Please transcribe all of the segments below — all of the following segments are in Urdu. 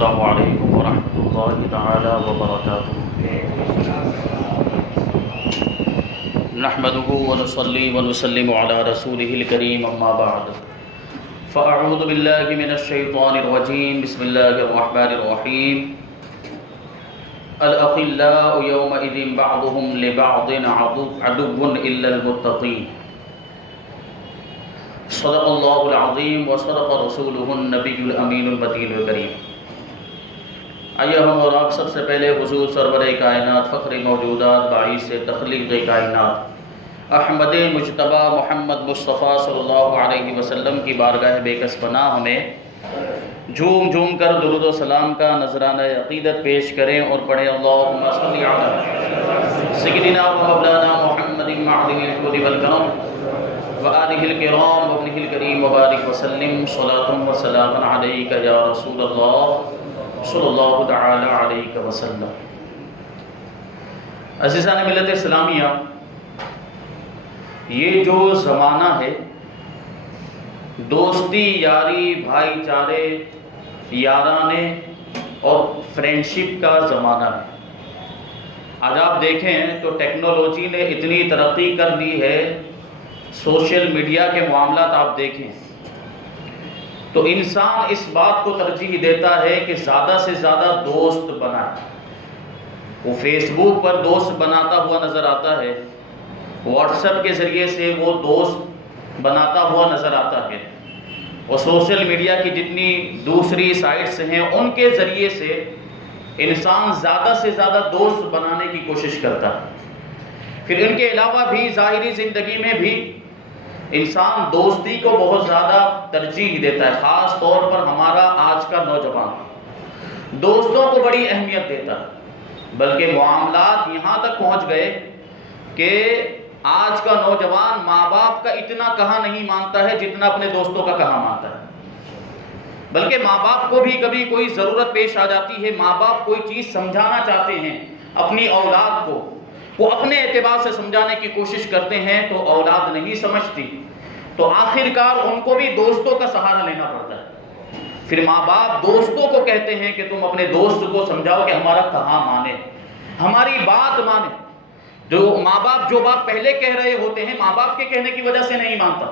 السلام علیکم ورحمۃ اللہ تعالی وبرکاتہ۔ نحمده ونصلي ونسلم على رسوله الكريم اما بعد فاعوذ باللہ من الشیطان الرجیم بسم اللہ الرحمن الرحیم۔ الاخلاء یومئذ بعضهم لبعض عدو الا المتقین۔ صدق اللہ العظیم وصدق رسولہ النبی الامین المتین الکریم۔ آئیے ہم اور آپ سب سے پہلے حضور سرور کائنات فخر موجودات باعث تخلیق کائنات احمد مجتبیٰ محمد مصطفیٰ صلی اللہ علیہ وسلم کی بارگاہ بے کس پناہ میں جھوم جھوم کر درود و سلام کا نذرانہ عقیدت پیش کریں اور پڑھیں اللہم صلی علی سیدنا و مولانا محمد معدن الجود والکرم وآلہ الکرام وابنہ الکریم وبارک وسلم صلاۃ و سلام علیک یا رسول اللہ صلی اللہ تعالی علیہ وسلم۔ عزیزان ملت اسلامیہ، یہ جو زمانہ ہے دوستی، یاری، بھائی چارے، یارانے اور فرینڈشپ کا زمانہ ہے۔ آج آپ دیکھیں تو ٹیکنالوجی نے اتنی ترقی کر لی ہے، سوشل میڈیا کے معاملات آپ دیکھیں تو انسان اس بات کو ترجیح دیتا ہے کہ زیادہ سے زیادہ دوست بنائے۔ وہ فیس بک پر دوست بناتا ہوا نظر آتا ہے، واٹس ایپ کے ذریعے سے وہ دوست بناتا ہوا نظر آتا ہے، اور سوشل میڈیا کی جتنی دوسری سائٹس ہیں ان کے ذریعے سے انسان زیادہ سے زیادہ دوست بنانے کی کوشش کرتا ہے۔ پھر ان کے علاوہ بھی ظاہری زندگی میں بھی انسان دوستی کو بہت زیادہ ترجیح دیتا ہے، خاص طور پر ہمارا آج کا نوجوان دوستوں کو بڑی اہمیت دیتا ہے، بلکہ معاملات یہاں تک پہنچ گئے کہ آج کا نوجوان ماں باپ کا اتنا کہا نہیں مانتا ہے جتنا اپنے دوستوں کا کہا مانتا ہے۔ بلکہ ماں باپ کو بھی کبھی کوئی ضرورت پیش آ جاتی ہے، ماں باپ کوئی چیز سمجھانا چاہتے ہیں اپنی اولاد کو، وہ اپنے اعتبار سے سمجھانے کی کوشش کرتے ہیں تو اولاد نہیں سمجھتی، تو آخرکار ان کو بھی دوستوں کا سہارا لینا پڑتا ہے۔ پھر ماں باپ دوستوں کو کہتے ہیں کہ تم اپنے دوست کو سمجھاؤ کہ ہمارا کہاں مانے، ہماری بات مانے۔ جو ماں باپ جو بات پہلے کہہ رہے ہوتے ہیں ماں باپ کے کہنے کی وجہ سے نہیں مانتا،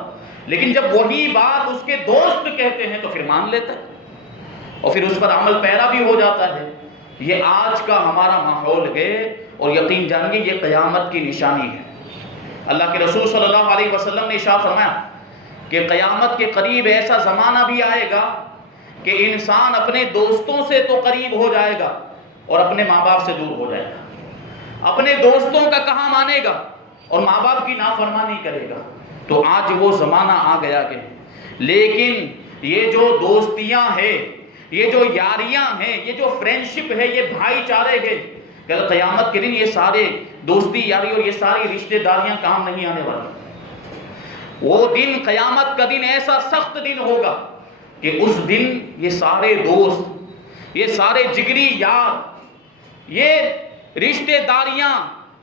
لیکن جب وہی بات اس کے دوست کہتے ہیں تو پھر مان لیتا ہے اور پھر اس پر عمل پیرا بھی ہو جاتا ہے۔ یہ آج کا ہمارا ماحول ہے اور یقین جانیے یہ قیامت کی نشانی ہے۔ اللہ کے رسول صلی اللہ علیہ وسلم نے ارشاد فرمایا کہ قیامت کے قریب ایسا زمانہ بھی آئے گا کہ انسان اپنے دوستوں سے تو قریب ہو جائے گا اور اپنے ماں باپ سے دور ہو جائے گا، اپنے دوستوں کا کہاں مانے گا اور ماں باپ کی نافرمانی کرے گا۔ تو آج وہ زمانہ آ گیا کہ لیکن یہ جو دوستیاں ہیں، یہ جو یاریاں ہیں، یہ جو فرینڈشپ ہے، یہ بھائی چارے ہے، کل قیامت کے دن یہ سارے دوستی یاری اور یہ ساری رشتہ داریاں کام نہیں آنے والی۔ وہ دن، قیامت کا دن ایسا سخت دن ہوگا کہ اس دن یہ سارے دوست، یہ سارے جگری یار، یہ رشتہ داریاں،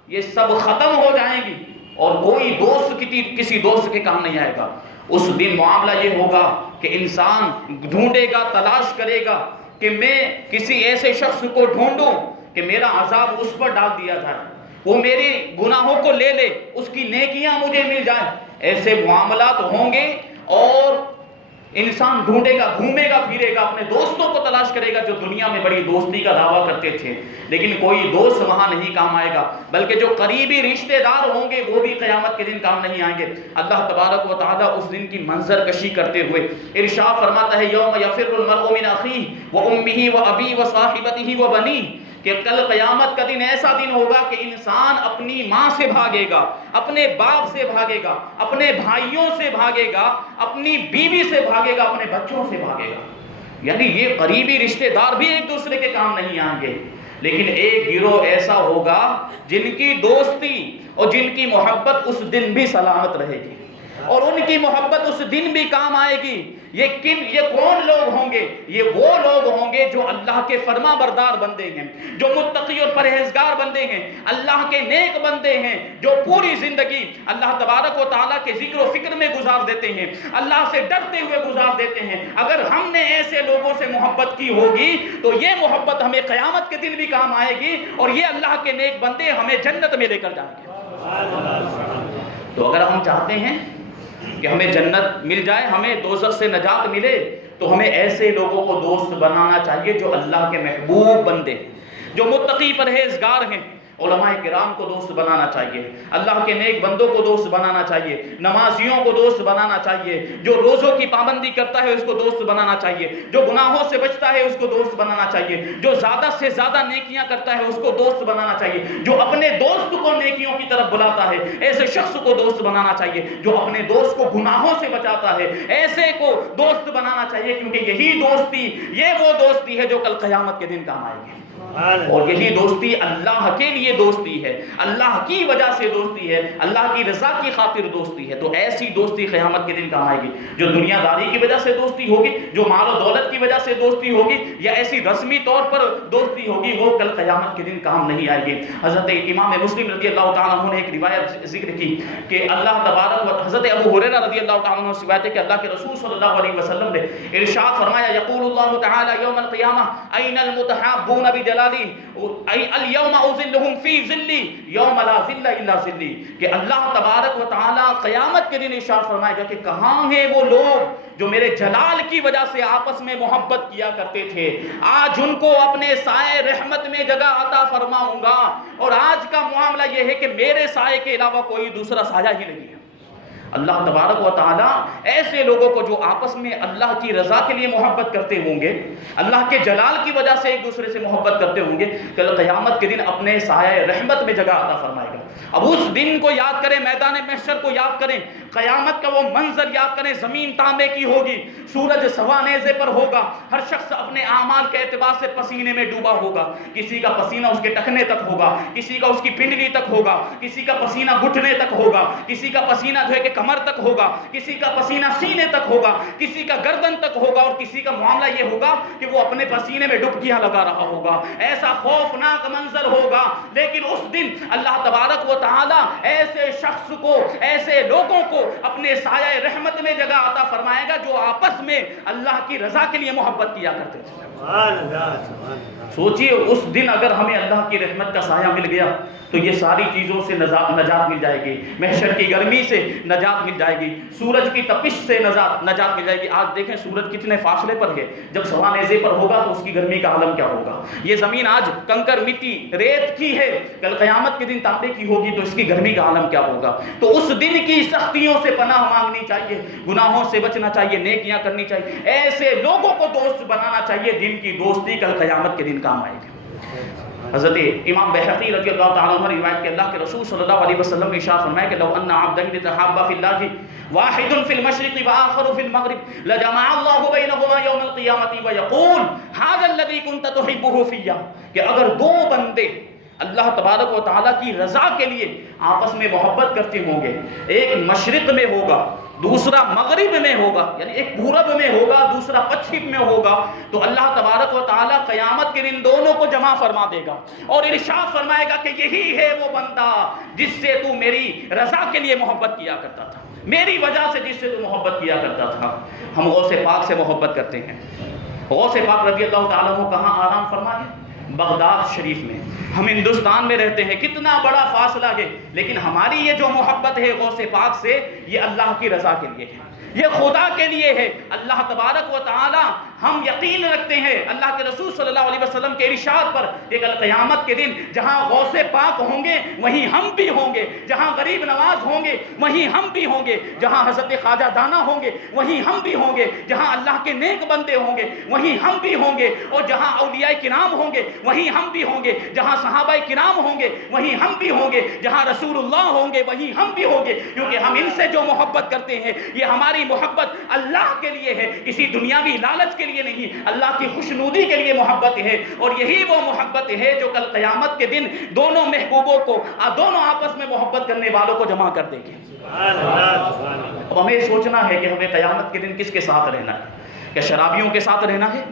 یہ سب ختم ہو جائیں گی اور کوئی دوست کسی دوست کے کام نہیں آئے گا۔ اس دن معاملہ یہ ہوگا کہ انسان ڈھونڈے گا، تلاش کرے گا کہ میں کسی ایسے شخص کو ڈھونڈوں کہ میرا عذاب اس پر ڈال دیا جائے، وہ میری گناہوں کو لے لے، اس کی نیکیاں مجھے مل جائیں۔ ایسے معاملات ہوں گے اور انسان ڈھونڈے گا، گھومے گا، پھرے گا، اپنے دوستوں کو تلاش کرے گا جو دنیا میں بڑی دوستی کا دعویٰ کرتے تھے، لیکن کوئی دوست وہاں نہیں کام آئے گا، بلکہ جو قریبی رشتہ دار ہوں گے وہ بھی قیامت کے دن کام نہیں آئیں گے۔ اللہ تبارک و تعالیٰ اس دن کی منظر کشی کرتے ہوئے ارشاد فرماتا ہے یوم یفر المرء من اخیہ وامہ وابیہ وصاحبتہ وبنیہ، کہ کل قیامت کا دن ایسا دن ہوگا کہ انسان اپنی ماں سے بھاگے گا، اپنے باپ سے بھاگے گا، اپنے بھائیوں سے بھاگے گا، اپنی بیوی سے بھاگے گا، اپنے بچوں سے بھاگے گا۔ یعنی یہ قریبی رشتہ دار بھی ایک دوسرے کے کام نہیں آئیں گے، لیکن ایک گروہ ایسا ہوگا جن کی دوستی اور جن کی محبت اس دن بھی سلامت رہے گی۔ اور ان کی محبت اس دن بھی کام آئے گی۔ یہ کون لوگ ہوں گے؟ یہ وہ لوگ ہوں گے جو اللہ کے فرما بردار بندے ہیں، جو متقی اور پرہیزگار بندے ہیں، اللہ کے نیک بندے ہیں، جو پوری زندگی اللہ تبارک و تعالیٰ کے ذکر و فکر میں گزار دیتے ہیں، اللہ سے ڈرتے ہوئے گزار دیتے ہیں۔ اگر ہم نے ایسے لوگوں سے محبت کی ہوگی تو یہ محبت ہمیں قیامت کے دن بھی کام آئے گی، اور یہ اللہ کے نیک بندے ہمیں جنت میں لے کر جائیں گے۔ تو اگر ہم چاہتے ہیں کہ ہمیں جنت مل جائے، ہمیں دوزخ سے نجات ملے، تو ہمیں ایسے لوگوں کو دوست بنانا چاہیے جو اللہ کے محبوب بندے، جو متقی پرہیزگار ہیں۔ علماء کرام کو دوست بنانا چاہیے، اللہ کے نیک بندوں کو دوست بنانا چاہیے، نمازیوں کو دوست بنانا چاہیے، جو روزوں کی پابندی کرتا ہے اس کو دوست بنانا چاہیے، جو گناہوں سے بچتا ہے اس کو دوست بنانا چاہیے، جو زیادہ سے زیادہ نیکیاں کرتا ہے اس کو دوست بنانا چاہیے، جو اپنے دوست کو نیکیوں کی طرف بلاتا ہے ایسے شخص کو دوست بنانا چاہیے، جو اپنے دوست کو گناہوں سے بچاتا ہے ایسے کو دوست بنانا چاہیے، کیونکہ یہی دوستی، یہ وہ دوستی ہے جو کل قیامت کے دن کام آئے گی۔ اور یہی دوستی اللہ کے لیے دوستی ہے، اللہ کی وجہ سے دوستی ہے، اللہ کی رضا کی خاطر دوستی ہے۔ تو ایسی دوستی قیامت کے دن کام آئے گی۔ جو دنیا داری کی وجہ سے دوستی ہوگی، جو مال و دولت کی وجہ سے دوستی ہوگی، یا ایسی رسمی طور پر دوستی ہوگی، وہ کل قیامت کے دن کام نہیں آئے گی۔ حضرت امام مسلم رضی اللہ تعالیٰ عنہ نے ایک روایت ذکر کی کہ اللہ تبارک و حضرت ابو ہریرہ رضی اللہ تعالیٰ عنہ سے روایت ہے کہ اللہ کے رسول صلی اللہ علیہ وسلم نے ارشاد فرمایا، یقول اللہ تعالی یوم القیامہ این المتحابون بجلال اليوم اظلهم فی ظلی یوم لا ظل الا ظلی، کہ اللہ تبارک و تعالی قیامت کے دن ارشاد فرمائے گا کہ کہاں ہیں وہ لوگ جو میرے جلال کی وجہ سے آپس میں محبت کیا کرتے تھے، آج ان کو اپنے سائے رحمت میں جگہ عطا فرماؤں گا۔ اور آج کا معاملہ یہ ہے کہ میرے سائے کے علاوہ کوئی دوسرا سایہ ہی نہیں ہے۔ اللہ تبارک و تعالیٰ ایسے لوگوں کو جو آپس میں اللہ کی رضا کے لیے محبت کرتے ہوں گے، اللہ کے جلال کی وجہ سے ایک دوسرے سے محبت کرتے ہوں گے، کل قیامت کے دن اپنے سایہ رحمت میں جگہ عطا فرمائے گا۔ اب اس دن کو یاد کریں، میدان محشر کو یاد کریں، قیامت کا وہ منظر یاد کریں، زمین تانبے کی ہوگی، سورج سوا نیزے پر ہوگا، ہر شخص اپنے اعمال کے اعتبار سے پسینے میں ڈوبا ہوگا، کسی کا پسینہ اس کے ٹخنے تک ہوگا، کسی کا اس کی پنڈلی تک ہوگا، کسی کا پسینہ گھٹنے تک ہوگا، کسی کا پسینہ جو ہے کہ کمر تک ہوگا، کسی کا پسینہ سینے تک ہوگا، کسی کا گردن تک ہوگا، اور کسی کا معاملہ یہ ہوگا کہ وہ اپنے پسینے میں ڈبکیاں لگا رہا ہوگا۔ ایسا خوفناک منظر ہوگا، لیکن اس دن اللہ تبارک و تعالی ایسے شخص کو، ایسے لوگوں کو اپنے سایہ رحمت میں جگہ عطا فرمائے گا جو آپس میں اللہ کی رضا کے لیے محبت کیا کرتے تھے۔ سوچئے اس دن اگر ہمیں اللہ کی رحمت کا سایہ مل گیا تو یہ ساری چیزوں سے نجات مل جائے گی، محشر کی گرمی سے نجات مل جائے گی، سورج کی تپش سے نجات مل جائے گی۔ آج دیکھیں سورج کتنے فاصلے پر ہے، جب سوا نیزے پر ہوگا تو اس کی گرمی کا عالم کیا ہوگا۔ یہ زمین آج کنکر مٹی ریت کی ہے، کل قیامت کے دن تانبے کی ہوگی تو اس کی گرمی کا عالم کیا ہوگا۔ تو اس دن کی سختیوں سے پناہ مانگنی چاہیے، گناہوں سے بچنا چاہیے، نیکیاں کرنی چاہیے، ایسے لوگوں کو دوست بنانا چاہیے جن کی دوستی کل قیامت کے دن کام آئے گی۔ حضرت امام بہقی رضی اللہ تعالیٰ عنہ روایت کہ اللہ کے رسول صلی اللہ علیہ وسلم نے ارشاد فرمایا کہ لو ان عبدین تحابا فی اللہ واحد فی المشرق وآخر فی المغرب لجمع اللہ بینہما یوم القیامت ویقول ھذا الذی کنت تحبہ فی، کہ اگر دو بندے اللہ تبارک و تعالیٰ کی رضا کے لیے آپس میں محبت کرتے ہوں گے، ایک مشرق میں ہوگا دوسرا مغرب میں ہوگا، یعنی ایک پورب میں ہوگا دوسرا پچھم میں ہوگا، تو اللہ تبارک و تعالیٰ قیامت کے دن دونوں کو جمع فرما دے گا اور ارشاد فرمائے گا کہ یہی ہے وہ بندہ جس سے تو میری رضا کے لیے محبت کیا کرتا تھا، میری وجہ سے جس سے تو محبت کیا کرتا تھا۔ ہم غوث پاک سے محبت کرتے ہیں۔ غوث پاک رضی اللہ تعالیٰ عنہ کہاں آرام فرما ہے؟ بغداد شریف میں۔ ہم ہندوستان میں رہتے ہیں، کتنا بڑا فاصلہ ہے، لیکن ہماری یہ جو محبت ہے غوث پاک سے، یہ اللہ کی رضا کے لیے ہے، یہ خدا کے لیے ہے۔ اللہ تبارک و تعالی، ہم یقین رکھتے ہیں اللہ کے رسول صلی اللہ علیہ وسلم کے ارشاد پر کہ کل قیامت کے دن جہاں غوث پاک ہوں گے وہیں ہم بھی ہوں گے، جہاں غریب نواز ہوں گے وہیں ہم بھی ہوں گے، جہاں حضرت خواجہ دانا ہوں گے وہیں ہم بھی ہوں گے، جہاں اللہ کے نیک بندے ہوں گے وہیں ہم بھی ہوں گے، اور جہاں اولیاء کرام ہوں گے وہیں ہم بھی ہوں گے، جہاں صحابہ کرام ہوں گے وہیں ہم بھی ہوں گے، جہاں رسول اللہ ہوں گے وہیں ہم بھی ہوں گے، کیونکہ ہم ان سے جو محبت کرتے ہیں یہ ہماری محبت اللہ کے لیے ہے، کسی دنیاوی لالچ کے کے لیے نہیں، اللہ کی خوشنودی کے لیے محبت ہے، اور یہی وہ محبت ہے جو کل قیامت کے دن دونوں محبوبوں کو، دونوں آپس میں محبت کرنے والوں کو جمع کر دے گی۔ اب ہمیں سوچنا ہے کہ ہمیں قیامت کے دن کس کے ساتھ رہنا ہے؟ کیا شرابیوں کے ساتھ رہنا ہے؟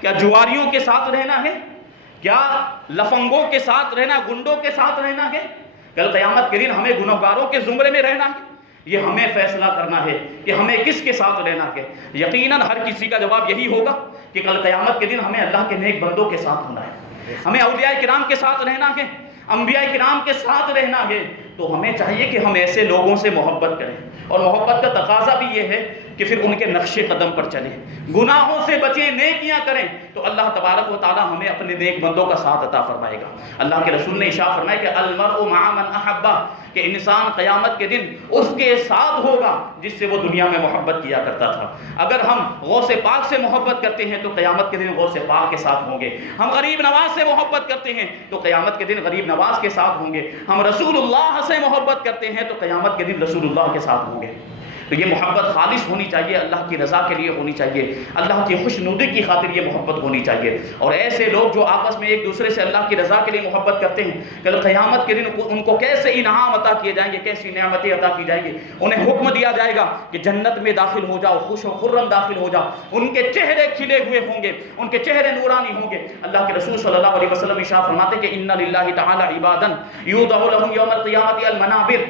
کیا جواریوں کے ساتھ رہنا ہے؟ کیا لفنگوں کے ساتھ رہنا، گنڈوں کے ساتھ رہنا ہے؟ کل قیامت کے دن ہمیں گنہگاروں کے زمرے میں رہنا ہے؟ یہ ہمیں فیصلہ کرنا ہے کہ ہمیں کس کے ساتھ رہنا ہے۔ یقیناً ہر کسی کا جواب یہی ہوگا کہ کل قیامت کے دن ہمیں اللہ کے نیک بندوں کے ساتھ ہونا ہے، ہمیں اولیاء کرام کے ساتھ رہنا ہے، انبیاء کرام کے ساتھ رہنا ہے۔ تو ہمیں چاہیے کہ ہم ایسے لوگوں سے محبت کریں، اور محبت کا تقاضا بھی یہ ہے کہ پھر ان کے نقش قدم پر چلیں، گناہوں سے بچیں، نیکیاں کریں، تو اللہ تبارک و تعالی ہمیں اپنے نیک بندوں کا ساتھ عطا فرمائے گا۔ اللہ کے رسول نے ارشاد فرمایا کہ المرء مع من احبہ، کہ انسان قیامت کے دن اس کے ساتھ ہوگا جس سے وہ دنیا میں محبت کیا کرتا تھا۔ اگر ہم غوث پاک سے محبت کرتے ہیں تو قیامت کے دن غوث پاک کے ساتھ ہوں گے، ہم غریب نواز سے محبت کرتے ہیں تو قیامت کے دن غریب نواز کے ساتھ ہوں گے، ہم رسول اللہ سے محبت کرتے ہیں تو قیامت کے دن رسول اللہ کے ساتھ ہوں گے۔ تو یہ محبت خالص ہونی چاہیے، اللہ کی رضا کے لیے ہونی چاہیے، اللہ کی خوشنودی کی خاطر یہ محبت ہونی چاہیے۔ اور ایسے لوگ جو آپس میں ایک دوسرے سے اللہ کی رضا کے لیے محبت کرتے ہیں، کل قیامت کے دن ان کو کیسے انعام عطا کیے جائیں گے، کیسی نعمتیں عطا کی جائیں گی۔ انہیں حکم دیا جائے گا کہ جنت میں داخل ہو جاؤ، خوش و خرم داخل ہو جاؤ، ان کے چہرے کھلے ہوئے ہوں گے، ان کے چہرے نورانی ہوں گے۔ اللہ کے رسول صلی اللہ علیہ وسلم ارشاد فرماتے کہ ان للہ تعالی عبادا یوضع لهم یوم القیامۃ المنابر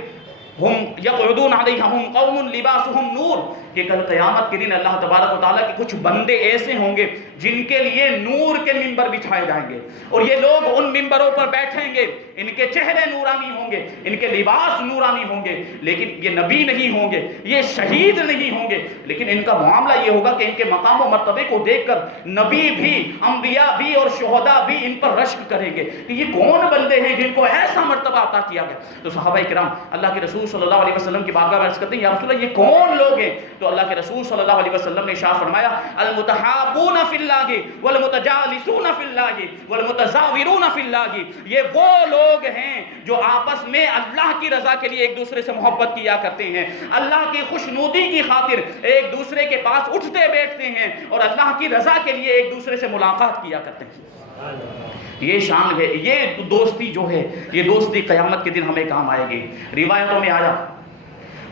ہم یقعدون علیہا ہم قوم لباسہم نور، کہ کل قیامت کے دن اللہ تبارک و تعالیٰ کے کچھ بندے ایسے ہوں گے جن کے لیے نور کے ممبر بچھائے جائیں گے، اور یہ لوگ ان ممبروں پر بیٹھیں گے، ان کے چہرے نورانی ہوں گے، ان کے لباس نورانی ہوں گے، لیکن یہ نبی نہیں ہوں گے، یہ شہید نہیں ہوں گے، لیکن ان کا معاملہ یہ ہوگا کہ ان کے مقام و مرتبے کو دیکھ کر نبی بھی، انبیاء بھی اور شہداء بھی ان پر رشک کریں گے کہ یہ کون بندے ہیں جن کو ایسا مرتبہ عطا کیا گیا۔ تو صحابہ کرام اللہ کے رسول صلی اللہ علیہ وسلم کی بارگاہ میں عرض کرتے ہیں یا رسول اللہ یہ کون لوگ ہیں؟ تو اللہ کے رسول صلی اللہ علیہ وسلم نے ارشاد فرمایا المتحابون فی اللہ والمتجالسون فی اللہ والمتزاورون فی اللہ، یہ وہ لوگ ہیں جو آپس میں اللہ کی رضا کے لیے ایک دوسرے سے محبت کیا کرتے ہیں، اللہ کی خوشنودی کی خاطر ایک دوسرے کے پاس اٹھتے بیٹھتے ہیں، اور اللہ کی رضا کے لیے ایک دوسرے سے ملاقات کیا کرتے ہیں۔ یہ شان ہے، یہ دوستی جو ہے، یہ دوستی قیامت کے دن ہمیں کام آئے گی۔ روایتوں میں آیا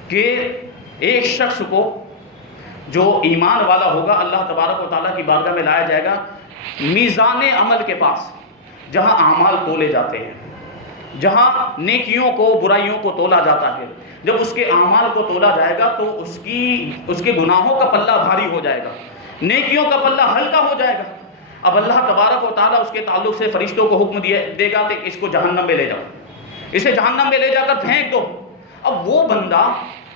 کہ ایک شخص کو جو ایمان والا ہوگا اللہ تبارک و تعالیٰ کی بارگاہ میں لایا جائے گا میزان عمل کے پاس، جہاں اعمال تولے جاتے ہیں، جہاں نیکیوں کو برائیوں کو تولا جاتا ہے۔ جب اس کے اعمال کو تولا جائے گا تو اس کے گناہوں کا پلہ بھاری ہو جائے گا، نیکیوں کا پلہ ہلکا ہو جائے گا۔ اب اللہ تبارک و تعالیٰ اس کے تعلق سے فرشتوں کو حکم دے گا کہ اس کو جہنم میں لے جاؤ، اسے جہنم میں لے جا کر پھینک دو۔ اب وہ بندہ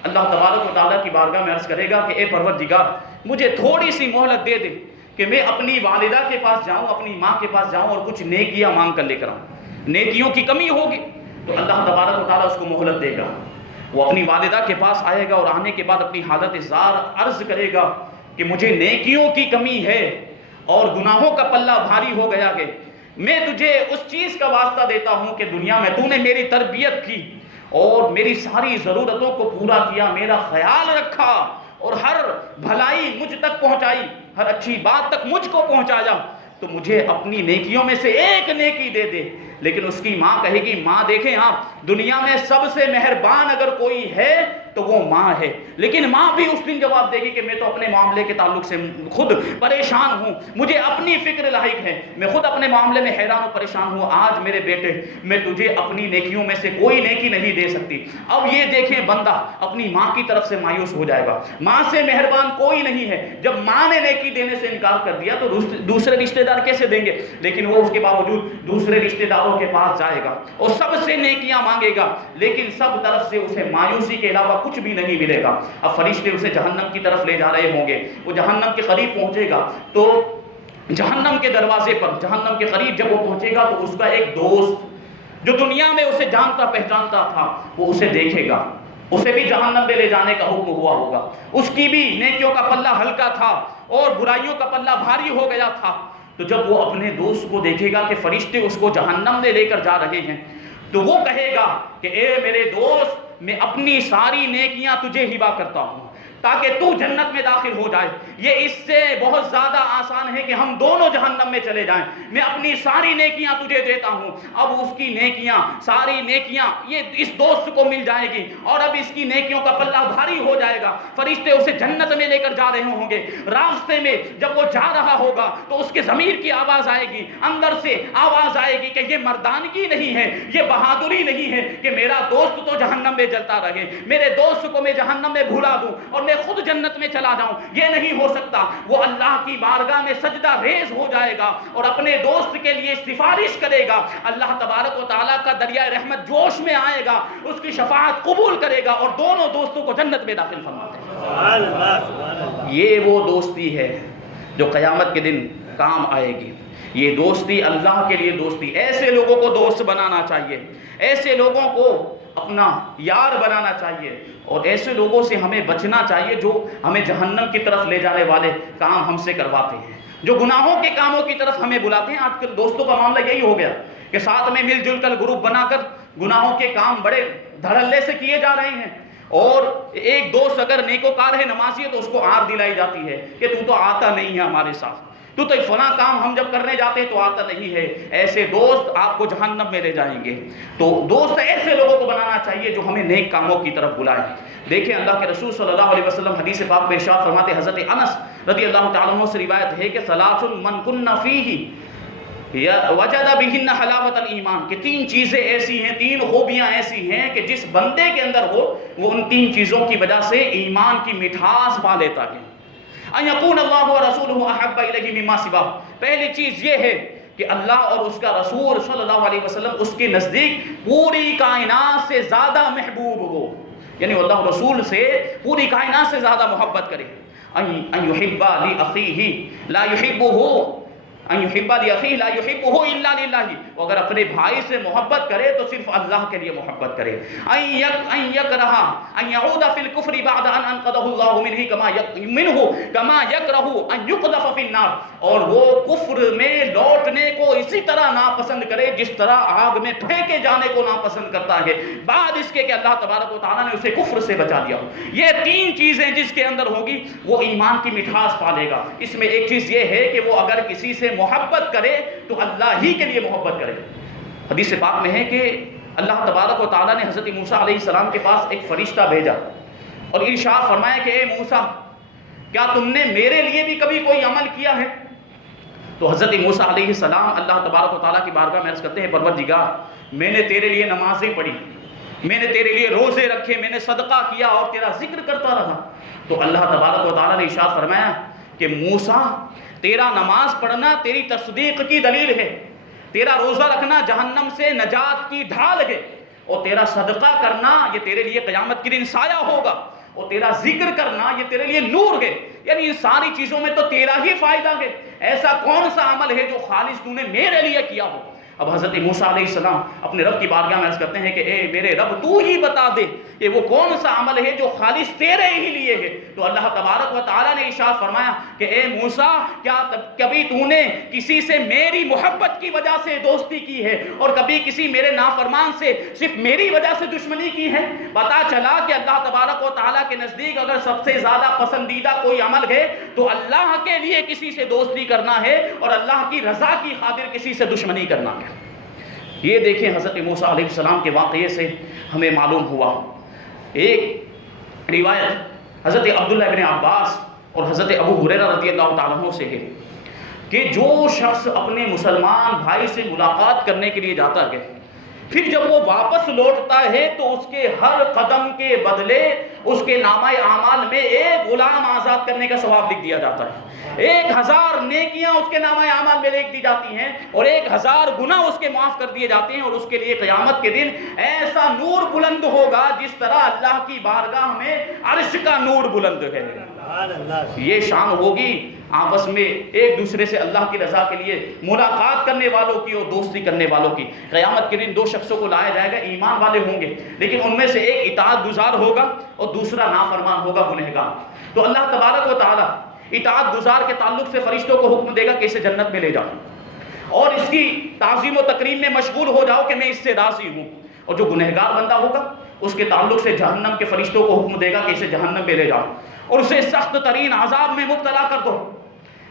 اللہ تبارک و تعالیٰ کی بارگاہ میں عرض کرے گا کہ اے پروردگار مجھے تھوڑی سی مہلت دے دے کہ میں اپنی والدہ کے پاس جاؤں، اپنی ماں کے پاس جاؤں اور کچھ نیکیاں مانگ کر لے کر آؤں، نیکیوں کی کمی ہوگی۔ تو اللہ تبارک و تعالیٰ اس کو مہلت دے گا، وہ اپنی والدہ کے پاس آئے گا اور آنے کے بعد اپنی حالت زار عرض کرے گا کہ مجھے نیکیوں کی کمی ہے اور گناہوں کا پلہ بھاری ہو گیا ہے، میں تجھے اس چیز کا واسطہ دیتا ہوں کہ دنیا میں تو نے میری تربیت کی اور میری ساری ضرورتوں کو پورا کیا، میرا خیال رکھا اور ہر بھلائی مجھ تک پہنچائی، ہر اچھی بات تک مجھ کو پہنچایا، تو مجھے اپنی نیکیوں میں سے ایک نیکی دے دے۔ لیکن اس کی ماں کہے گی ماں دیکھیں آپ دنیا میں سب سے مہربان اگر کوئی ہے تو وہ ماں ہے، لیکن ماں بھی اس دن جواب دے گی کہ میں تو اپنے معاملے کے تعلق سے خود پریشان ہوں، مجھے اپنی فکر لاحق ہے، میں خود اپنے معاملے میں حیران و پریشان ہوں، آج میرے بیٹے میں تجھے اپنی نیکیوں میں سے کوئی نیکی نہیں دے سکتی۔ اب یہ دیکھیں بندہ اپنی ماں کی طرف سے مایوس ہو جائے گا، ماں سے مہربان کوئی نہیں ہے، جب ماں نے نیکی دینے سے انکار کر دیا تو دوسرے رشتہ دار کیسے دیں گے؟ لیکن وہ اس کے باوجود دوسرے رشتہ داروں کے پاس جائے گا اور سب سے نیکیاں مانگے گا، لیکن سب طرف سے اسے مایوسی کے علاوہ کچھ بھی نہیں ملے گا۔ اب فرشتے اسے جہنم کی طرف لے جا رہے ہوں گے، وہ جہنم کے قریب پہنچے گا تو جہنم کے دروازے پر، جہنم کے قریب جب وہ پہنچے گا تو اس کا ایک دوست جو دنیا میں اسے جانتا پہچانتا تھا وہ اسے دیکھے گا، اسے بھی جہنم میں لے جانے کا حکم ہوا ہوگا، اس کی بھی نیکیوں کا پلہ ہلکا تھا اور برائیوں کا پلہ بھاری ہو گیا تھا۔ تو جب وہ اپنے دوست کو دیکھے گا کہ فرشتے اس کو جہنم میں لے کر جا رہے ہیں تو وہ کہے گا کہ اے میرے دوست میں اپنی ساری نیکیاں تجھے ہبا کرتا ہوں، تاکہ تو جنت میں داخل ہو جائے۔ یہ اس سے بہت زیادہ آسان ہے کہ ہم دونوں جہنم میں چلے جائیں۔ میں اپنی ساری نیکیاں تجھے دیتا ہوں، اب اس کی نیکیاں، ساری نیکیاں یہ اس دوست کو مل جائے گی، اور اب اس کی نیکیوں کا پلہ بھاری ہو جائے گا۔ فرشتے اسے جنت میں لے کر جا رہے ہوں گے، راستے میں جب وہ جا رہا ہوگا تو اس کے ضمیر کی آواز آئے گی، اندر سے آواز آئے گی کہ یہ مردانگی نہیں ہے، یہ بہادری نہیں ہے کہ میرا دوست تو جہنم میں جلتا رہے، میرے دوست کو میں جہنم میں بھلا دوں اور میں خود جنت میں چلا جاؤں، یہ نہیں ہو سکتا۔ وہ اللہ کی بارگاہ میں سجدہ ریز ہو جائے گا اور اپنے دوست کے لیے سفارش کرے گا۔ اللہ تبارک و تعالیٰ کا دریائے رحمت جوش میں آئے گا، اس کی شفاعت قبول کرے گا اور دونوں دوستوں کو جنت میں داخل فرماتے ہیں۔ یہ وہ دوستی ہے جو قیامت کے دن کام آئے گی۔ یہ دوستی اللہ کے لیے دوستی، ایسے لوگوں کو دوست بنانا چاہیے، ایسے لوگوں کو اپنا یار بنانا چاہیے، اور ایسے لوگوں سے ہمیں بچنا چاہیے جو ہمیں جہنم کی طرف لے جانے والے کام ہم سے کرواتے ہیں، جو گناہوں کے کاموں کی طرف ہمیں بلاتے ہیں۔ آج کل دوستوں کا معاملہ یہی ہو گیا کہ ساتھ میں مل جل کر گروپ بنا کر گناہوں کے کام بڑے دھڑلے سے کیے جا رہے ہیں، اور ایک دوست اگر نیکوکار ہے، نمازی ہے، تو اس کو آر دلائی جاتی ہے کہ تو آتا نہیں ہے ہمارے ساتھ، تو فلاں کام ہم جب کرنے جاتے ہیں تو آتا نہیں ہے۔ ایسے دوست آپ کو جہنم میں لے جائیں گے۔ تو دوست ایسے لوگوں کو بنانا چاہیے جو ہمیں نیک کاموں کی طرف بلائیں۔ دیکھیں اللہ کے رسول صلی اللہ علیہ وسلم حدیث پاک میں ارشاد فرماتے، حضرت انس رضی اللہ تعالیٰ عنہ سے روایت ہے کہ ثلاث من کن فیہ وجد بہن حلاوت الایمان، کہ تین چیزیں ایسی ہیں، تین خوبیاں ایسی ہیں کہ جس بندے کے اندر ہو وہ ان تین چیزوں کی وجہ سے ایمان کی مٹھاس پا لیتا ہے۔ ان یکون اللہ ورسولہ احب الیہ مما سواہ، پہلی چیز یہ ہے کہ اللہ اور اس کا رسول صلی اللہ علیہ وسلم اس کے نزدیک پوری کائنات سے زیادہ محبوب ہو، یعنی اللہ رسول سے پوری کائنات سے زیادہ محبت کرے۔ ان یحب لاخیہ لا یحبہ، ان یحب لاخیہ لا یحبہ الا للہ، وہ اگر اپنے بھائی سے محبت کرے تو صرف اللہ کے لیے محبت کرے۔ ان یکرہ ان یعود فی الکفر بعد ان انقذہ اللہ منہ کما یکرہ ان یقذف فی النار، اور وہ کفر میں لوٹنے کو اسی طرح ناپسند کرے جس طرح آگ میں پھینکے جانے کو ناپسند کرتا ہے، بعد اس کے کہ اللہ تبارک و تعالیٰ نے اسے کفر سے بچا دیا ہو۔ یہ تین چیزیں جس کے اندر ہوگی وہ ایمان کی مٹھاس پالے گا۔ اس میں ایک چیز یہ ہے کہ وہ اگر کسی سے محبت کرے تو اللہ ہی کے لیے محبت کرے۔ حدیث پاک میں ہے کہ اللہ تبارک و تعالیٰ نے حضرت موسیٰ علیہ السلام کے پاس ایک فرشتہ بھیجا اور ارشاد فرمایا کہ اے موسیٰ، کیا تم نے میرے لیے بھی کبھی کوئی عمل کیا ہے؟ تو حضرت موسیٰ علیہ السلام اللہ تبارک و تعالیٰ کی بارگاہ میں عرض کرتے ہیں، پروردگار، میں نے تیرے لیے نمازیں پڑھی، میں نے تیرے لیے روزے رکھے، میں نے صدقہ کیا اور تیرا ذکر کرتا رہا۔ تو اللہ تبارک و تعالیٰ نے ارشاد فرمایا کہ موسیٰ، تیرا نماز پڑھنا تیری تصدیق کی دلیل ہے، تیرا روزہ رکھنا جہنم سے نجات کی ڈھال ہے، اور تیرا صدقہ کرنا یہ تیرے لیے قیامت کے دن سایہ ہوگا، اور تیرا ذکر کرنا یہ تیرے لیے نور ہے۔ یعنی ان ساری چیزوں میں تو تیرا ہی فائدہ ہے، ایسا کون سا عمل ہے جو خالص تو نے میرے لیے کیا ہو؟ اب حضرت موسیٰ علیہ السلام اپنے رب کی بارگاہ میں عرض کرتے ہیں کہ اے میرے رب، تو ہی بتا دے کہ وہ کون سا عمل ہے جو خالص تیرے ہی لیے ہے۔ تو اللہ تبارک و تعالیٰ نے ارشاد فرمایا کہ اے موسیٰ، کیا کبھی تو نے کسی سے میری محبت کی وجہ سے دوستی کی ہے اور کبھی کسی میرے نافرمان سے صرف میری وجہ سے دشمنی کی ہے؟ پتا چلا کہ اللہ تبارک و تعالیٰ کے نزدیک اگر سب سے زیادہ پسندیدہ کوئی عمل ہے تو اللہ کے لیے کسی سے دوستی کرنا ہے اور اللہ کی رضا کی خاطر کسی سے دشمنی کرنا ہے۔ یہ دیکھیں حضرت موسیٰ علیہ السلام کے واقعے سے ہمیں معلوم ہوا۔ ایک روایت حضرت عبداللہ بن عباس اور حضرت ابو ہریرہ رضی اللہ تعالیٰ عنہ سے ہے کہ جو شخص اپنے مسلمان بھائی سے ملاقات کرنے کے لیے جاتا ہے، پھر جب وہ واپس لوٹتا ہے تو اس کے ہر قدم کے بدلے اس کے نامہ اعمال میں ایک غلام آزاد کرنے کا ثواب لکھ دیا جاتا ہے۔ 1000 نیکیاں اس کے نامہ اعمال میں لکھ دی جاتی ہیں اور 1000 گناہ اس کے معاف کر دیے جاتے ہیں، اور اس کے لیے قیامت کے دن ایسا نور بلند ہوگا جس طرح اللہ کی بارگاہ میں عرش کا نور بلند ہے۔ یہ شان ہوگی آپس میں ایک دوسرے سے اللہ کی رضا کے لیے ملاقات کرنے والوں کی اور دوستی کرنے والوں کی۔ قیامت کے دن 2 شخصوں کو لایا جائے گا، ایمان والے ہوں گے، لیکن ان میں سے ایک اطاعت گزار ہوگا اور دوسرا نافرمان ہوگا، گنہگار۔ تو اللہ تبارک و تعالیٰ اطاعت گزار کے تعلق سے فرشتوں کو حکم دے گا کہ اسے جنت میں لے جاؤ اور اس کی تعظیم و تکریم میں مشغول ہو جاؤ کہ میں اس سے راضی ہوں، اور جو گنہگار بندہ ہوگا اس کے تعلق سے جہنم کے فرشتوں کو حکم دے گا کہ اسے جہنم میں لے جاؤ اور اسے سخت ترین عذاب میں مبتلا کر دو،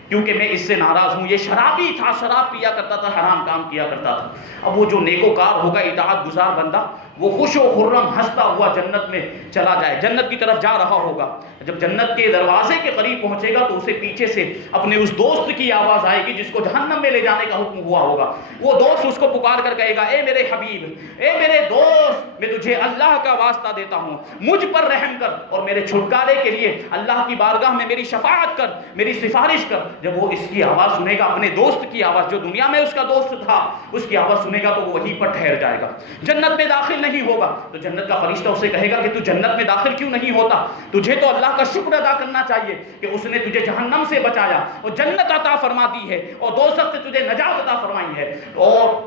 کیونکہ میں اس سے ناراض ہوں۔ یہ شرابی تھا، شراب پیا کرتا تھا، حرام کام کیا کرتا تھا۔ اب وہ جو نیکوکار ہوگا، اطاعت گزار بندہ، وہ خوش و خرم ہنستا ہوا جنت میں چلا جائے، جنت کی طرف جا رہا ہوگا۔ جب جنت کے دروازے کے قریب پہنچے گا تو اسے پیچھے سے اپنے اس دوست کی آواز آئے گی جس کو جہنم میں لے جانے کا حکم ہوا ہوگا۔ وہ دوست اس کو پکار کر کہے گا، اے میرے حبیب، اے میرے دوست، میں تجھے اللہ کا واسطہ دیتا ہوں، مجھ پر رحم کر اور میرے چھٹکارے کے لیے اللہ کی بارگاہ میں میری شفاعت کر، میری سفارش کر۔ جب وہ اس کی آواز سنے گا، اپنے دوست کی آواز، جو دنیا میں اس کا دوست تھا، اس کی آواز سنے گا تو وہ وہیں پر ٹھہر جائے گا، جنت میں داخل نہیں ہوگا۔ تو جنت کا فرشتہ اسے کہے گا کہ تو جنت میں داخل کیوں نہیں ہوتا؟ تجھے تو اللہ کا شکر ادا کرنا چاہیے کہ اس نے تجھے جہنم سے بچایا اور جنت عطا فرما دی ہے اور دوزخ سے تجھے نجات عطا فرمائی ہے۔ اور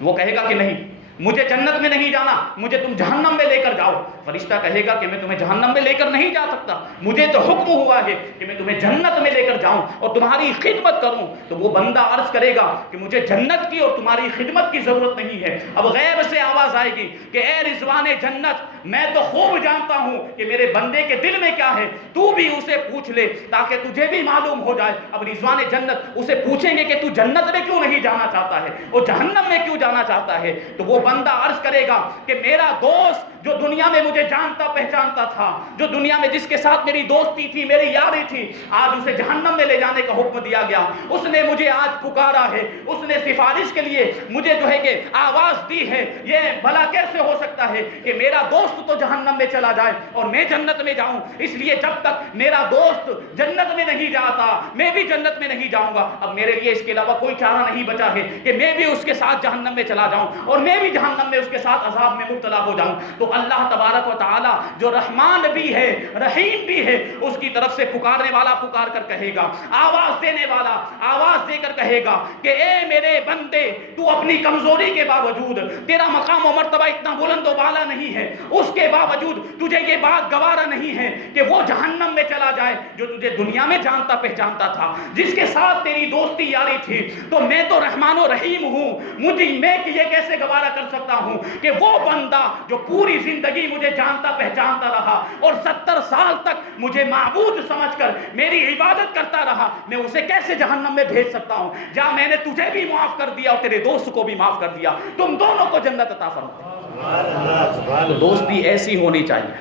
وہ کہے گا کہ نہیں، مجھے جنت میں نہیں جانا، مجھے تم جہنم میں لے کر جاؤ۔ فرشتہ کہے گا کہ میں تمہیں جہنم میں لے کر نہیں جا سکتا، مجھے تو حکم ہوا ہے کہ میں تمہیں جنت میں لے کر جاؤں اور تمہاری خدمت کروں۔ تو وہ بندہ عرض کرے گا کہ مجھے جنت کی اور تمہاری خدمت کی ضرورت نہیں ہے۔ اب غیب سے آواز آئے گی کہ اے رضوان جنت، میں تو خوب جانتا ہوں کہ میرے بندے کے دل میں کیا ہے، تو بھی اسے پوچھ لے تاکہ تجھے بھی معلوم ہو جائے۔ اب رضوان جنت اسے پوچھیں گے کہ تو جنت میں کیوں نہیں جانا چاہتا ہے اور جہنم میں کیوں جانا چاہتا ہے؟ تو وہ بندہ عرض کرے گا کہ میرا دوست جو دنیا میں مجھے جانتا پہچانتا تھا، جو دنیا میں جس کے ساتھ میری دوستی تھی، میری یاری تھی، آج اسے جہنم میں لے جانے کا حکم دیا گیا، اس نے مجھے آج پکارا ہے، اس نے سفارش کے لیے مجھے جو ہے کہ آواز دی ہے۔ یہ بھلا کیسے ہو سکتا ہے کہ میرا دوست تو جہنم میں چلا جائے اور میں جنت میں جاؤں؟ اس لیے جب تک میرا دوست جنت میں نہیں جاتا، میں بھی جنت میں نہیں جاؤں گا۔ اب میرے لیے اس کے علاوہ کوئی چارہ نہیں بچا ہے کہ میں بھی اس کے ساتھ جہنم میں چلا جاؤں اور میں بھی جہنم میں اس کے ساتھ عذاب میں مبتلا ہو جاؤں۔ تو اللہ تبارک و تعالی جو رحمان بھی ہے، رحیم بھی ہے، اس کی طرف سے پکارنے والا پکار کر کہے گا، آواز دینے والا آواز دے کر کہے گا کہ اے میرے بندے، تو اپنی کمزوری کے باوجود، تیرا مقام و مرتبہ اتنا بلند و بالا نہیں ہے، اس کے باوجود تجھے یہ بات گوارا نہیں ہے کہ وہ جہنم میں چلا جائے جو تجھے دنیا میں جانتا پہچانتا تھا، جس کے ساتھ تیری دوستی یاری تھی۔ تو میں تو رحمان و رحیم ہوں، میں یہ کیسے گوارا کر سکتا ہوں کہ وہ بندہ جو پوری زندگی مجھے جانتا پہچانتا رہا اور 70 سال تک مجھے معبود سمجھ کر میری عبادت کرتا رہا، میں اسے کیسے جہنم میں بھیج سکتا ہوں؟ جا، میں نے تجھے بھی معاف کر دیا اور تیرے دوست کو بھی معاف کر دیا، تم دونوں کو جنت عطا فرما۔ تو دوستی ایسی ہونی چاہیے۔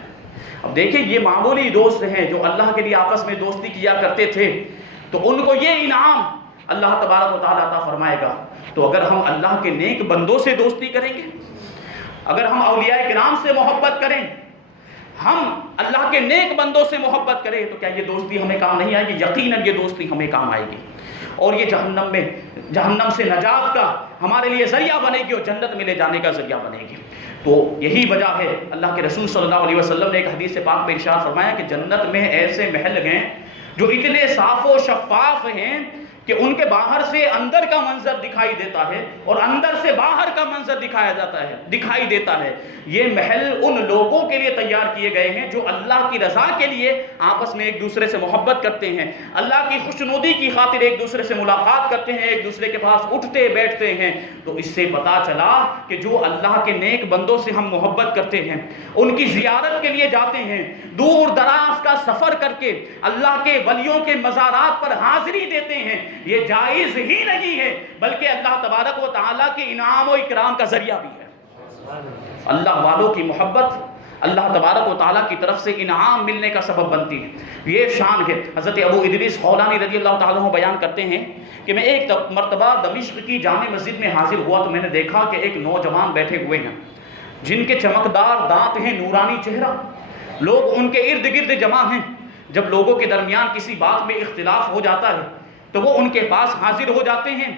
اب دیکھیں، یہ معمولی دوست ہیں جو اللہ کے لیے آپس میں دوستی کیا کرتے تھے، تو ان کو یہ انعام اللہ تبارک و تعالیٰ عطا فرمائے گا۔ تو اگر ہم اللہ کے نیک بندوں سے دوستی کریں گے، اگر ہم اولیاء کرام سے محبت کریں، ہم اللہ کے نیک بندوں سے محبت کریں، تو کیا یہ دوستی ہمیں کام نہیں آئے گی؟ یقیناً یہ دوستی ہمیں کام آئے گی اور یہ جہنم سے نجات کا ہمارے لیے ذریعہ بنے گی اور جنت میں لے جانے کا ذریعہ بنے گی۔ تو یہی وجہ ہے، اللہ کے رسول صلی اللہ علیہ وسلم نے ایک حدیث پاک میں ارشاد فرمایا کہ جنت میں ایسے محل ہیں جو اتنے صاف و شفاف ہیں کہ ان کے باہر سے اندر کا منظر دکھائی دیتا ہے اور اندر سے باہر کا منظر دکھائی دیتا ہے۔ یہ محل ان لوگوں کے لیے تیار کیے گئے ہیں جو اللہ کی رضا کے لیے آپس میں ایک دوسرے سے محبت کرتے ہیں، اللہ کی خوشنودی کی خاطر ایک دوسرے سے ملاقات کرتے ہیں، ایک دوسرے کے پاس اٹھتے بیٹھتے ہیں۔ تو اس سے پتا چلا کہ جو اللہ کے نیک بندوں سے ہم محبت کرتے ہیں، ان کی زیارت کے لیے جاتے ہیں، دور دراز کا سفر کر کے اللہ کے ولیوں کے مزارات پر حاضری دیتے ہیں، یہ جائز ہی نہیں ہے بلکہ اللہ تبارک و تعالیٰ کے انعام و اکرام کا ذریعہ بھی ہے۔ اللہ والوں کی محبت اللہ تبارک و تعالیٰ کی طرف سے انعام ملنے کا سبب بنتی ہے، یہ شان ہے۔ حضرت ابو ادریس خولانی رضی اللہ تعالیٰ عنہ بیان کرتے ہیں کہ میں ایک مرتبہ دمشق کی جامع مسجد میں حاضر ہوا تو میں نے دیکھا کہ ایک نوجوان بیٹھے ہوئے ہیں جن کے چمکدار دانت ہیں، نورانی چہرہ، لوگ ان کے ارد گرد جمع ہیں۔ جب لوگوں کے درمیان کسی بات میں اختلاف ہو جاتا ہے تو وہ ان کے پاس حاضر ہو جاتے ہیں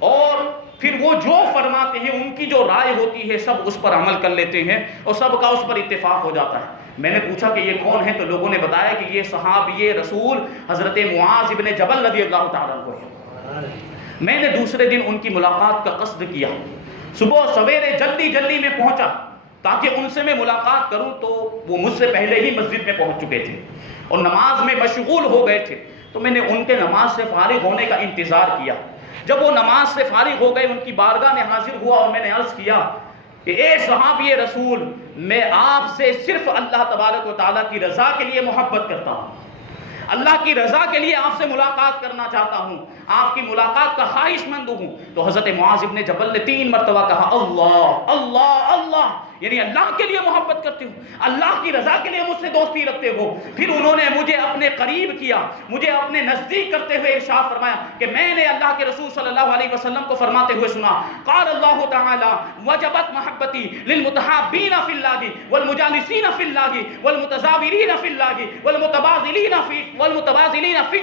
اور پھر وہ جو فرماتے ہیں، ان کی جو رائے ہوتی ہے، سب اس پر عمل کر لیتے ہیں اور سب کا اس پر اتفاق ہو جاتا ہے۔ میں نے پوچھا کہ یہ کون ہیں؟ تو لوگوں نے بتایا کہ یہ صحابی رسول حضرت معاذ ابن جبل رضی اللہ تعالیٰ عنہ ہے۔ میں نے دوسرے دن ان کی ملاقات کا قصد کیا، صبح سویرے جلدی میں پہنچا تاکہ ان سے میں ملاقات کروں، تو وہ مجھ سے پہلے ہی مسجد میں پہنچ چکے تھے اور نماز میں مشغول ہو گئے تھے۔ تو میں نے ان کے نماز سے فارغ ہونے کا انتظار کیا۔ جب وہ نماز سے فارغ ہو گئے، ان کی بارگاہ میں حاضر ہوا اور میں نے عرض کیا کہ اے صحابی رسول، میں آپ سے صرف اللہ تبارک و تعالیٰ کی رضا کے لیے محبت کرتا ہوں، اللہ کی رضا کے لیے آپ سے ملاقات کرنا چاہتا ہوں، آپ کی ملاقات کا خواہش مند ہوں۔ تو حضرت معاذ ابن جبل نے 3 مرتبہ کہا اللہ اللہ اللہ، یعنی اللہ کے لیے محبت کرتے ہو، اللہ کی رضا کے لیے مجھ سے دوستی رکھتے ہو۔ پھر انہوں نے مجھے اپنے قریب کیا، مجھے اپنے نزدیک کرتے ہوئے ارشاد فرمایا کہ میں نے اللہ کے رسول صلی اللہ علیہ وسلم کو فرماتے ہوئے سنا، قال اللہ تعالی وجبت محبتی للمتحابین فی اللہ والمجالسین فی اللہ والمتزاورین فی اللہ والمتبادلین فی،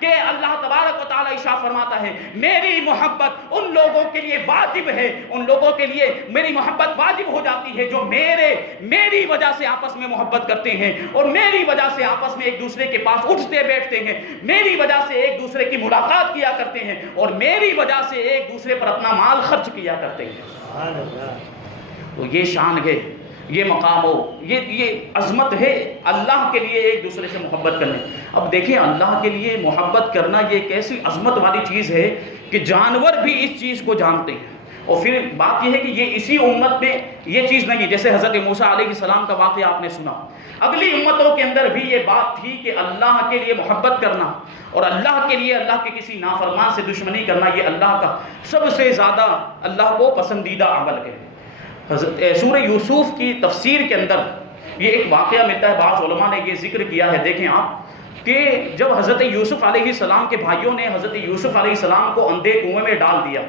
کہ اللہ تبارک و تعالی ارشاد فرماتا ہے میری محبت ان لوگوں کے لیے واجب ہے، ان لوگوں کے لیے میری محبت واجب ہو جاتی ہے جو میری وجہ سے آپس میں محبت کرتے ہیں، اور میری وجہ سے آپس میں ایک دوسرے کے پاس اٹھتے بیٹھتے ہیں، میری وجہ سے ایک دوسرے کی ملاقات کیا کرتے ہیں، اور میری وجہ سے ایک دوسرے پر اپنا مال خرچ کیا کرتے ہیں۔ تو یہ شان ہے، یہ مقام ہو، یہ عظمت ہے اللہ کے لیے ایک دوسرے سے محبت کرنے۔ اب دیکھیں اللہ کے لیے محبت کرنا یہ ایک ایسی عظمت والی چیز ہے کہ جانور بھی اس چیز کو جانتے ہیں۔ اور پھر بات یہ ہے کہ یہ اسی امت میں یہ چیز نہیں، جیسے حضرت موسیٰ علیہ السلام کا واقعہ آپ نے سنا، اگلی امتوں کے اندر بھی یہ بات تھی کہ اللہ کے لیے محبت کرنا اور اللہ کے لیے اللہ کے کسی نافرمان سے دشمنی کرنا یہ اللہ کا سب سے زیادہ اللہ کو پسندیدہ عمل ہے۔ سورہ یوسف کی تفسیر کے اندر یہ ایک واقعہ ملتا ہے، بعض علماء نے یہ ذکر کیا ہے، دیکھیں آپ کہ جب حضرت یوسف علیہ السلام کے بھائیوں نے حضرت یوسف علیہ السلام کو اندھے کنویں میں ڈال دیا،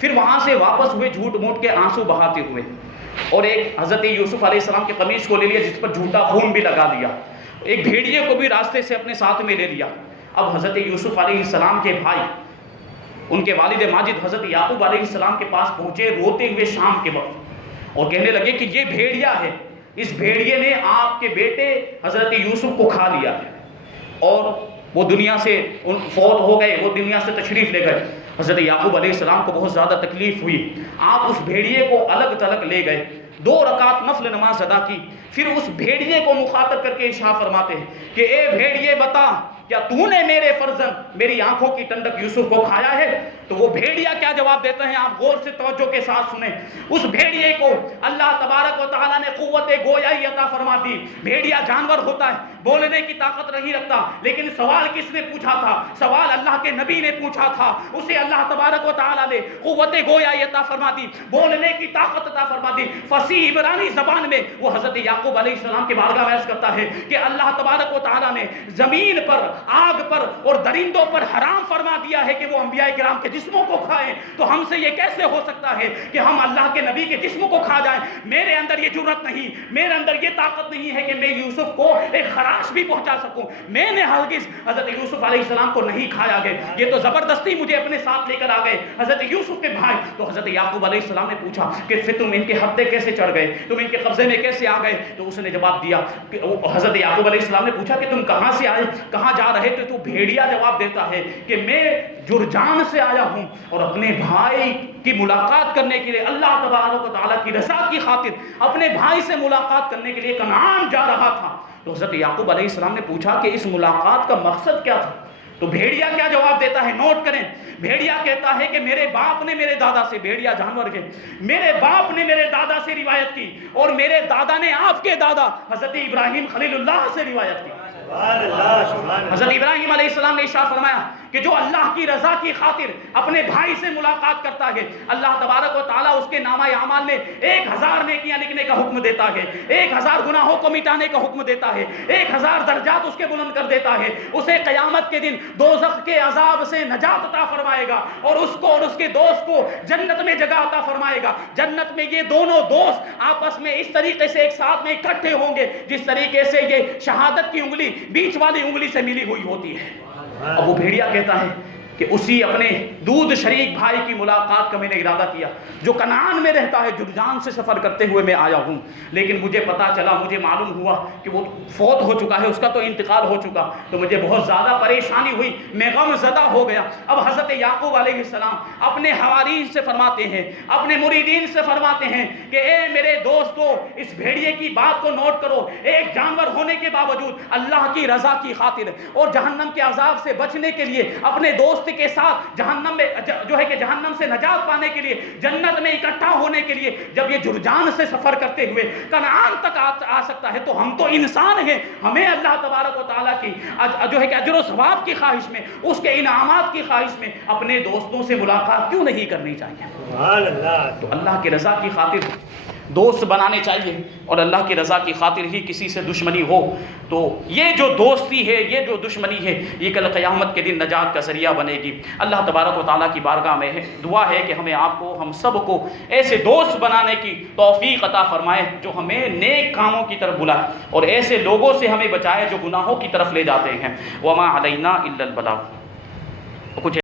پھر وہاں سے واپس ہوئے جھوٹ موٹ کے آنسو بہاتے ہوئے، اور ایک حضرت یوسف علیہ السلام کے قمیص کو لے لیا جس پر جھوٹا خون بھی لگا دیا، ایک بھیڑیے کو بھی راستے سے اپنے ساتھ میں لے لیا۔ اب حضرت یوسف علیہ السلام کے بھائی، ان کے والد ماجد حضرت یعقوب علیہ السلام کے پاس پہنچے روتے ہوئے شام کے وقت، اور کہنے لگے کہ یہ بھیڑیا ہے، اس بھیڑیے نے آپ کے بیٹے حضرت یوسف کو کھا لیا ہے، اور وہ دنیا سے فوت ہو گئے، وہ دنیا سے تشریف لے گئے۔ حضرت یعقوب علیہ السلام کو بہت زیادہ تکلیف ہوئی، آپ اس بھیڑیے کو الگ تلگ لے گئے، 2 رکعت نفل نماز ادا کی، پھر اس بھیڑیے کو مخاطب کر کے ارشاد فرماتے ہیں کہ اے بھیڑیے بتا، کیا تو نے میرے فرزند میری آنکھوں کی ٹنڈک یوسف کو کھایا ہے؟ تو وہ بھیڑیا کیا جواب دیتا ہے، آپ غور سے توجہ کے ساتھ سنیں۔ اس بھیڑیے کو اللہ تبارک و تعالیٰ نے قوت گویائی عطا فرما دی۔ بھیڑیا جانور ہوتا ہے، بولنے کی طاقت نہیں رکھتا، لیکن سوال کس نے پوچھا تھا؟ سوال اللہ کے نبی نے پوچھا تھا، اسے اللہ تبارک و تعالیٰ نے قوت گویائی عطا فرما دی، بولنے کی طاقت عطا فرما دی۔ فصیح عبرانی زبان میں وہ حضرت یعقوب علیہ السلام کے بارگاہ میں عرض کرتا ہے کہ اللہ تبارک و تعالیٰ نے زمین پر، آگ پر اور درندوں پر حرام فرما دیا ہے کہ وہ انبیاء کرام کے جسموں کو کھائیں، تو ہم سے یہ کیسے ہو سکتا ہے کہ ہم اللہ کے نبی کے جسم کو کھا جائیں؟ میرے اندر یہ جرأت نہیں، میرے اندر یہ طاقت نہیں ہے کہ میں یوسف کو ایک خراش بھی پہنچا سکوں۔ میں نے ہرگز حضرت یوسف علیہ السلام کو نہیں کھایا گیا، یہ تو زبردستی مجھے اپنے ساتھ لے کر آ گئے حضرت یوسف کے بھائی۔ تو حضرت یعقوب علیہ السلام نے پوچھا کہ پھر تم ان کے ہتھے کیسے چڑھ گئے، تم ان کے قبضے میں کیسے آ گئے؟ تو اس نے جواب دیا کہ حضرت یعقوب علیہ السلام نے پوچھا کہ تم کہاں سے آئے، کہاں جا رہے تھے؟ تو بھیڑیا جواب دیتا ہے کہ میں جرجان سے آیا ہوں اور اپنے بھائی کی ملاقات کرنے کے لیے اللہ تبارک و تعالیٰ کی رضا کی خاطر اپنے بھائی سے ملاقات کرنے کے لیے کنعان جا رہا تھا۔ تو حضرت یعقوب علیہ السلام نے پوچھا کہ اس ملاقات کا مقصد کیا تھا؟ تو بھیڑیا کیا جواب دیتا ہے، نوٹ کریں۔ بھیڑیا کہتا ہے کہ میرے باپ نے میرے دادا سے، بھیڑیا جانور کے، میرے باپ نے میرے دادا سے روایت کی، اور میرے دادا نے آپ کے دادا حضرت ابراہیم خلیل اللہ سے روایت کی۔ حضرت ابراہیم علیہ السلام نے ارشاد فرمایا کہ جو اللہ کی رضا کی خاطر اپنے بھائی سے ملاقات کرتا ہے، اللہ تبارک و تعالیٰ اس کے نامہ اعمال میں 1000 نیکیاں لکھنے کا حکم دیتا ہے، 1000 گناہوں کو مٹانے کا حکم دیتا ہے، 1000 درجات اس کے بلند کر دیتا ہے، اسے قیامت کے دن دوزخ کے عذاب سے نجات عطا فرمائے گا، اور اس کو اور اس کے دوست کو جنت میں جگہ عطا فرمائے گا۔ جنت میں یہ دونوں دوست آپس میں اس طریقے سے ایک ساتھ میں اکٹھے ہوں گے جس طریقے سے یہ شہادت کی انگلی بیچ والی انگلی سے ملی ہوئی ہوتی ہے۔ اب وہ بھیڑیا کہتا ہے کہ اسی اپنے دودھ شریک بھائی کی ملاقات کا میں نے ارادہ کیا، جو کنعان میں رہتا ہے، جرجان سے سفر کرتے ہوئے میں آیا ہوں، لیکن مجھے پتا چلا، مجھے معلوم ہوا کہ وہ فوت ہو چکا ہے، اس کا تو انتقال ہو چکا، تو مجھے بہت زیادہ پریشانی ہوئی، میں غم زدہ ہو گیا۔ اب حضرت یعقوب علیہ السلام اپنے حواریین سے فرماتے ہیں، اپنے مریدین سے فرماتے ہیں کہ اے میرے دوستو، اس بھیڑیے کی بات کو نوٹ کرو، ایک جانور ہونے کے باوجود اللہ کی رضا کی خاطر اور جہنم کے عذاب سے بچنے کے لیے اپنے دوست دوست کے ساتھ جہنم میں جو ہے کہ جہنم سے نجات پانے کے لیے، جنت میں اکٹھا ہونے کے لیے جب یہ جرجان سے سفر کرتے ہوئے کنعان تک آ سکتا ہے، تو ہم تو انسان ہیں، ہمیں اللہ تبارک و تعالیٰ کی جو ہے کہ اجر و ثواب کی خواہش میں، اس کے انعامات کی خواہش میں اپنے دوستوں سے ملاقات کیوں نہیں کرنی چاہیے؟ تو اللہ کی رضا کی خاطر دوست بنانے چاہیے، اور اللہ کی رضا کی خاطر ہی کسی سے دشمنی ہو تو یہ جو دوستی ہے، یہ جو دشمنی ہے، یہ کل قیامت کے دن نجات کا ذریعہ بنے گی۔ اللہ تبارک و تعالیٰ کی بارگاہ میں دعا ہے کہ ہمیں آپ کو، ہم سب کو ایسے دوست بنانے کی توفیق عطا فرمائے جو ہمیں نیک کاموں کی طرف بلائے، اور ایسے لوگوں سے ہمیں بچائے جو گناہوں کی طرف لے جاتے ہیں۔ وما علینا الا البلاغ۔ کچھ